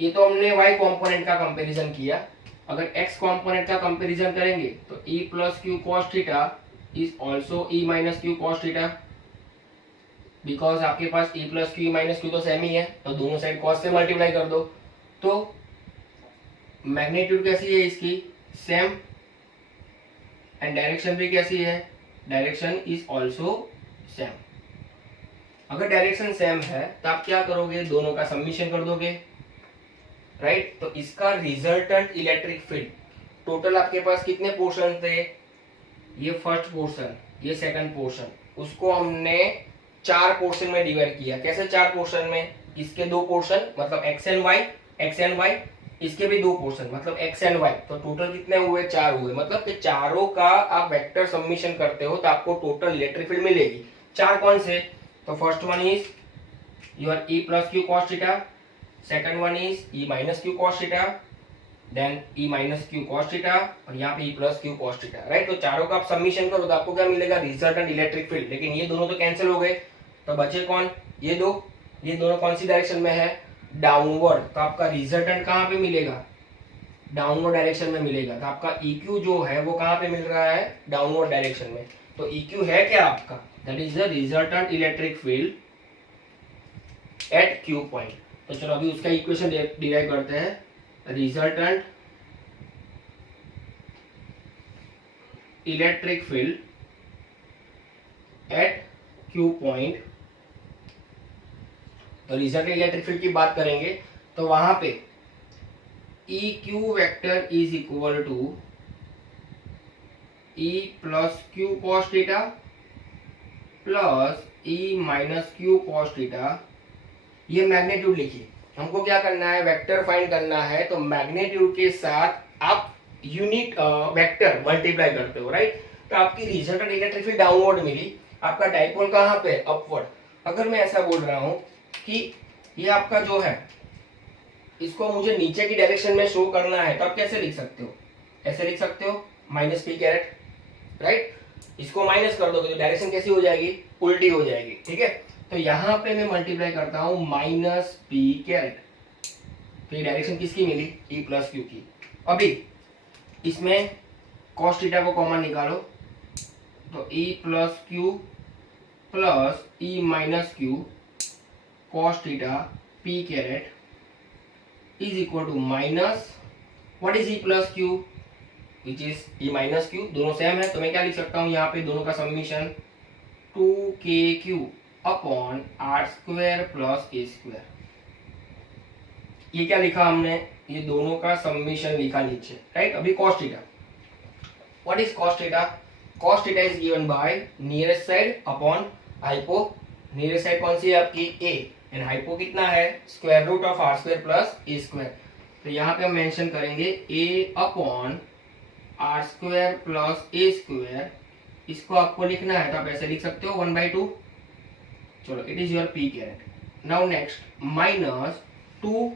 ये तो हमने y कंपोनेंट का कंपैरिजन किया। अगर x कंपोनेंट का कंपैरिजन करेंगे तो e plus Q cos theta is also e minus Q cos theta, because आपके पास e plus Q minus Q तो सेम ही है, तो दोनों साइड कॉस से मल्टीप्लाई कर दो। तो मैग्नीट्यूड कैसी है इसकी, सेम, एंड डायरेक्शन भी कैसी है, डायरेक्शन इज ऑल्सो सेम। अगर डायरेक्शन सेम है तो आप क्या करोगे, दोनों का समीशन कर दोगे, राइट। तो इसका रिजल्टेंट इलेक्ट्रिक फील्ड, टोटल आपके पास कितने पोर्शन थे, ये फर्स्ट पोर्शन, ये सेकंड पोर्शन, उसको हमने 4 पोर्शन में डिवाइड किया। कैसे 4 पोर्शन में, इसके 2 पोर्शन मतलब एक्स एंड वाई, इसके भी 2 पोर्शन मतलब एक्स एंड वाई, तो टोटल कितने हुए, 4 हुए। मतलब कि चारों का आप वेक्टर सबमिशन करते हो तो आपको टोटल इलेक्ट्रिक फील्ड मिलेगी। 4 कौन से, तो first one is your E plus Q cos theta, second one is E minus Q cos theta, then E minus Q cos theta, और यहाँ पे E plus Q cos theta, right. तो चारों का आप सबमिशन करो तो आपको क्या मिलेगा, रिजल्टेंट इलेक्ट्रिक फील्ड। लेकिन ये दोनों तो कैंसिल हो गए, तो बचे कौन, ये दोनों कौन सी डायरेक्शन में है, डाउनवर्ड। तो आपका रिजल्टेंट कहाँ पे मिलेगा, डाउनवर्ड डायरेक्शन में मिलेगा। तो आपका EQ जो है वो कहाँ पे मिल रहा है, डाउनवर्ड डायरेक्शन में। तो EQ है क्या आपका, that is the resultant electric field at Q point. तो चलो अभी उसका इक्वेशन डिराइव करते हैं। Resultant electric field at Q point, तो रिजल्टेंट इलेक्ट्रिक फील्ड की बात करेंगे तो वहां पे EQ vector is equal to E plus Q cos theta plus E minus Q cos theta. ये मैग्नीट्यूड लिखिए, हमको क्या करना है, वेक्टर फाइंड करना है। तो मैग्नीट्यूड के साथ आप यूनिट वेक्टर मल्टीप्लाई करते हो, राइट। तो आपकी रिजल्टेंट इलेक्ट्रिक फील्ड डाउनवर्ड मिली, आपका डाइपोल कहाँ पे, अपवर्ड। अगर मैं ऐसा बोल रहा हूं कि ये आपका जो है इसको मुझे नीचे की डायरेक्शन में शो करना है, तो आप कैसे लिख सकते हो, ऐसे लिख सकते हो, माइनस पी कैरेट, राइट। इसको माइनस कर दोगे तो डायरेक्शन कैसी हो जाएगी, उल्टी हो जाएगी, ठीक है। तो यहां पे मैं मल्टीप्लाई करता हूं माइनस पी कैरेट, तो ये डायरेक्शन किसकी मिली, ई प्लस क्यू की। अभी इसमें कॉस थीटा को कॉमन निकालो, तो E plus Q plus E minus Q cos theta P caret is equal to minus what is E plus Q which is E minus Q, दोनों same है। तो मैं क्या लिख सकता हूं यहाँ पे, दोनों का summation 2kq upon R square plus A square. ये क्या लिखा हमने, ये दोनों का समीशन लिखा नीचे, राइट। अभी cos theta, what is cos theta, cos theta is given by nearest side upon hypo. Nearest side कौन सी है आपकी, a, एंड हाइपो कितना है, square root of R square plus A square. तो यहाँ पे हम मेंशन करेंगे a upon R square plus A square, इसको आपको लिखना है तो आप ऐसे लिख सकते हो 1/2। चलो it is your P caret. Now next minus 2,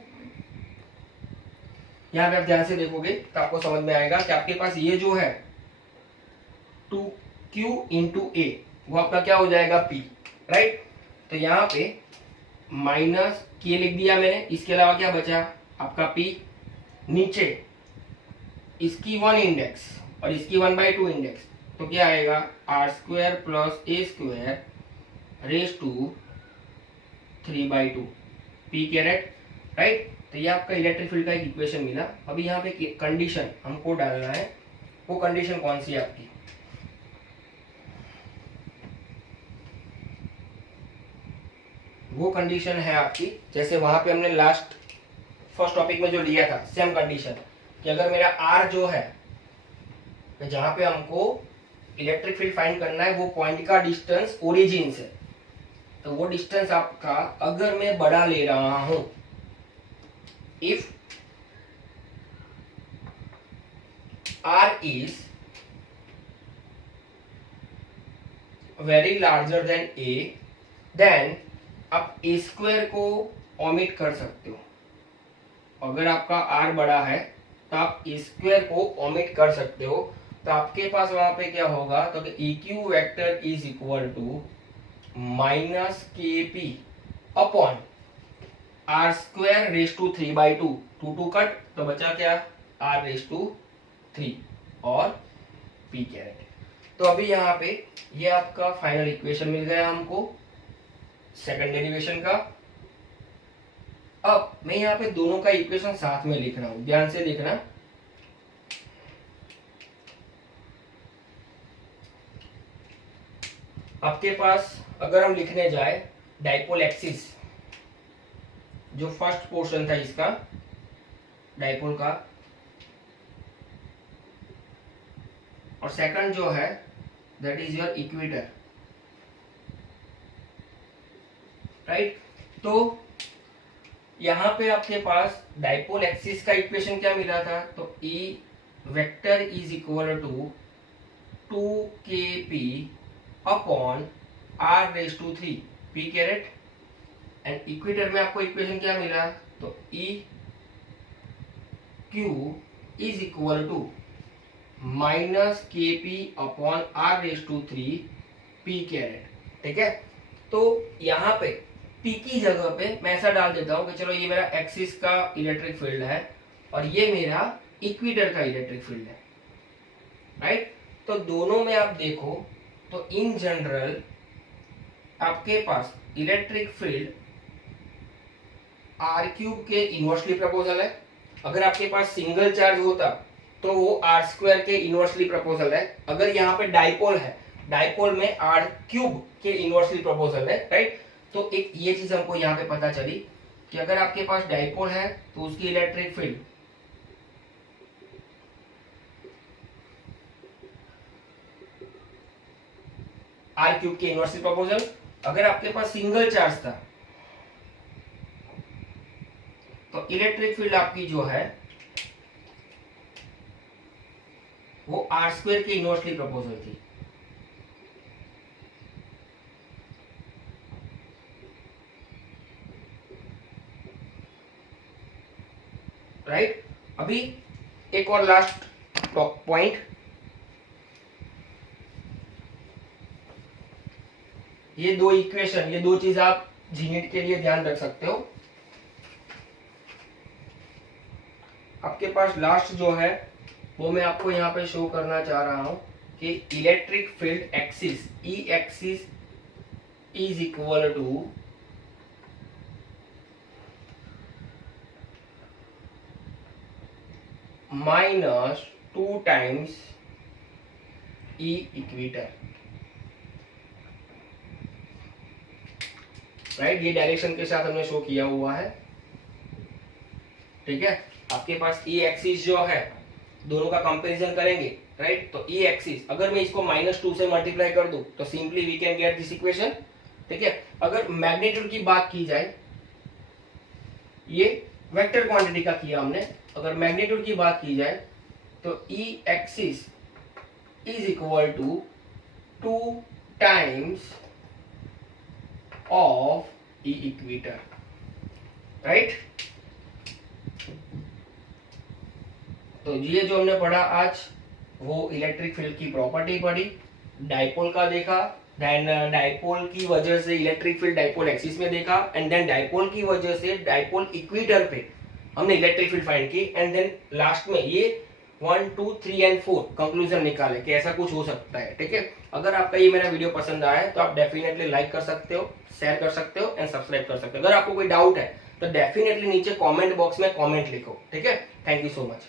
यहाँ पे आप ध्यान से देखोगे तो आपको समझ में आएगा कि आपके पास ये जो है 2q इंटू ए वो आपका क्या हो जाएगा p, राइट। तो यहाँ पे माइनस k लिख दिया मैंने, इसके अलावा क्या बचा आपका p, नीचे इसकी 1 इंडेक्स और इसकी 1/2 इंडेक्स, तो क्या आएगा R square plus A square raise to 3/2 P caret, right. तो ये आपका इलेक्ट्रिक फील्ड का एक इक्वेशन मिला। अभी यहाँ पे कंडीशन हमको डालना है, वो कंडीशन कौन सी है आपकी, वो कंडीशन है आपकी जैसे वहां पे हमने लास्ट फर्स्ट टॉपिक में जो लिया था सेम कंडीशन, कि अगर मेरा आर जो है तो जहां पे हमको इलेक्ट्रिक फील्ड फाइंड करना है वो पॉइंट का डिस्टेंस ओरिजिन से, तो वो डिस्टेंस आपका अगर मैं बड़ा ले रहा हूं, if R is very larger than A, then आप ए स्क्वायर को ओमिट कर सकते हो। अगर आपका आर बड़ा है तो आप ए स्क्वायर को ओमिट कर सकते हो। तो आपके पास वहां पे क्या होगा, तो E Q vector is equal to minus K P upon R square raise to 3/2, 2 cut तो बचा क्या आर रेज टू 3 और पी कैरेट। तो अभी यहाँ पे ये आपका फाइनल इक्वेशन मिल गया हमको सेकंड डेरिवेशन का। अब मैं यहाँ पे दोनों का इक्वेशन साथ में लिख रहा हूं, ध्यान से देखना। आपके पास अगर हम लिखने जाए डाइपोल एक्सिस, जो फर्स्ट पोर्शन था इसका डाइपोल का, और सेकंड जो है that is your equator, right. तो यहां पे आपके पास डाइपोल एक्सिस का इक्वेशन क्या मिला था, तो E vector is equal to 2kp upon R raise to 3 P caret, and equator में आपको इक्वेशन क्या मिला, तो E Q is equal to minus K P upon R raise to 3 P carat, ठीक है। तो यहाँ पे पी की जगह पे मैं ऐसा डाल देता हूं कि चलो ये मेरा एक्सिस का इलेक्ट्रिक फील्ड है और ये मेरा इक्वेटर का इलेक्ट्रिक फील्ड है, राइट। तो दोनों में आप देखो तो इन जनरल आपके पास इलेक्ट्रिक फील्ड आर क्यूब के इनवर्सली प्रोपोर्शनल है। अगर आपके पास सिंगल चार्ज होता तो वो आर स्क्वायर के इनवर्सली प्रोपोर्शनल है। अगर यहाँ पे डाइपोल है, डाइपोल में आर क्यूब के इनवर्सली प्रोपोर्शनल है, राइट। तो एक ये चीज हमको यहाँ पे पता चली कि अगर आपके पास डाइपोल है तो उसकी इलेक्ट्रिक फील्ड आर क्यूब के इनवर्सली प्रोपोर्शनल। अगर आपके पास सिंगल चार्ज था तो इलेक्ट्रिक फील्ड आपकी जो है वो आर स्क्वायर के इनवर्सली प्रोपोर्शनल थी, राइट। अभी एक और लास्ट पॉइंट, ये दो इक्वेशन, ये दो चीज आप जीनेट के लिए ध्यान रख सकते हो। आपके पास लास्ट जो है वो मैं आपको यहाँ पे शो करना चाह रहा हूं कि electric field axis E axis is equal to minus 2 times E equator, right. ये डायरेक्शन के साथ हमने शो किया हुआ है, ठीक है। आपके पास ई एक्सिस जो है दोनों का कंपैरिजन करेंगे, राइट। तो ई एक्सिस अगर मैं इसको -2 से मल्टीप्लाई कर दूं तो simply we can get this equation, ठीक है। अगर मैग्नीट्यूड की बात की जाए, ये वेक्टर क्वांटिटी का किया हमने। अगर मैग्नीट्यूड की बात की जाए तो E axis is equal to 2 times of E equator, right. तो ये जो हमने पढ़ा आज वो इलेक्ट्रिक फील्ड की प्रॉपर्टी पढ़ी, डाइपोल का देखा, देन डाइपोल की वजह से इलेक्ट्रिक फील्ड डाइपोल एक्सिस में देखा, एंड देन डाइपोल की वजह से डाइपोल इक्वेटर पे हमने इलेक्ट्रिक फील्ड फाइंड की, एंड देन लास्ट में ये 1 2 3 एंड 4 कंक्लूजन निकाले कि ऐसा कुछ हो सकता है, ठीक है। अगर आपका ये मेरा वीडियो पसंद आया है तो आप डेफिनेटली लाइक कर सकते हो, शेयर कर सकते हो एंड सब्सक्राइब कर सकते हो। अगर आपको कोई डाउट है तो डेफिनेटली नीचे कमेंट बॉक्स में कमेंट लिखो, ठीक है। Thank you so much.